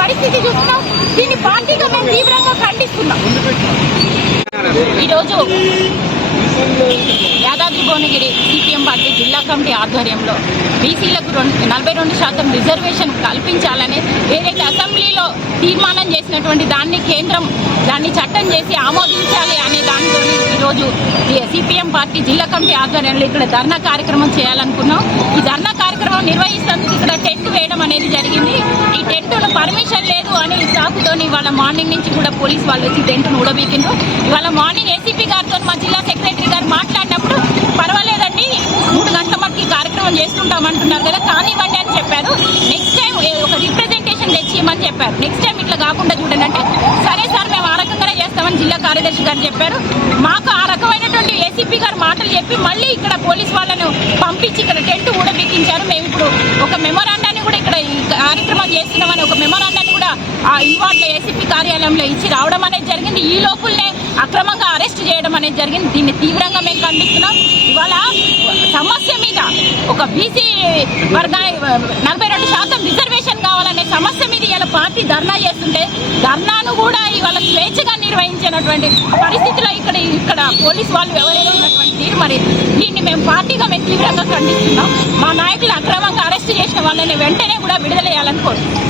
పరిస్థితి చూస్తున్నాం. దీన్ని పార్టీగా మేము తీవ్రంగా ఖండిస్తున్నాం. ఈరోజు యాదాద్రి భువనగిరి సిపిఎం పార్టీ జిల్లా కమిటీ ఆధ్వర్యంలో బీసీలకు 42% రిజర్వేషన్ కల్పించాలని ఏదైతే అసెంబ్లీలో తీర్మానం చేసినటువంటి దాన్ని కేంద్రం దాన్ని చట్టం చేసి ఆమోదించాలి అనే దానితో ఈరోజు సిపిఎం పార్టీ జిల్లా కమిటీ ఆధ్వర్యంలో ఇక్కడ ధర్నా కార్యక్రమం చేయాలనుకున్నాం. ఈ ధర్నా కార్యక్రమం నిర్వహిస్తేందుకు ఇక్కడ టెంట్ వేయడం అనేది జరిగింది. ఈ టెంటును పర్మిషన్ లేదు అని సాకుతో ఇవాళ మార్నింగ్ నుంచి కూడా పోలీసు వాళ్ళు వచ్చి టెంట్ను ఊడబీకిండ్రు. ఇవాళ మార్నింగ్ ఏసీపీ గారితో మా జిల్లా సెక్రటరీ గారు మాట్లాడినప్పుడు పర్వాలేదండి 3 గంటల మనకి కార్యక్రమం చేసుకుంటామంటున్నారు కదా, కానివ్వండి అని చెప్పారు. నెక్స్ట్ టైం ఒక రిప్రజెంటేషన్ తెచ్చిమని చెప్పారు. నెక్స్ట్ టైం ఇట్లా కాకుండా చూడండి అంటే సరే సార్ మేము ఆ రకంగానే చేస్తామని జిల్లా కార్యదర్శి గారు చెప్పారు. మాకు ఆ రకమైనటువంటి ఏసీపీ గారు మాటలు చెప్పి మళ్ళీ ఇక్కడ పోలీసు వాళ్ళను పంపించి ఇక్కడ టెంట్ కూడా బిగించారు. మేము ఇప్పుడు ఒక మెమోరాండాన్ని కూడా ఇక్కడ ఈ కార్యక్రమం చేస్తున్నామని ఒక మెమోరాండాన్ని కూడా ఆ ఇన్వాల్వ్ ఏసీపీ కార్యాలయంలో ఇచ్చి రావడం అనేది జరిగింది. ఈ లోపుల్నే అక్రమంగా అరెస్ట్ చేయడం అనేది జరిగింది. దీన్ని తీవ్రంగా మేము ఖండిస్తున్నాం. ఇవాళ సమస్య మీద ఒక బీసీ వర్గానికి 42% రిజర్వేషన్ కావాలనే సమస్య మీద ఇవాళ పార్టీ ధర్నా చేస్తుంటే ధర్నాను కూడా ఇవాళ స్వేచ్ఛగా నిర్వహించినటువంటి పరిస్థితిలో ఇక్కడ పోలీసు వాళ్ళు వ్యవహరిస్తున్నటువంటి తీరు మరి దీన్ని మేము పార్టీగా మేము తీవ్రంగా ఖండిస్తున్నాం. మా నాయకులు అక్రమంగా అరెస్ట్ చేసిన వాళ్ళని వెంటనే కూడా విడుదల చేయాలని కోరుతున్నాం.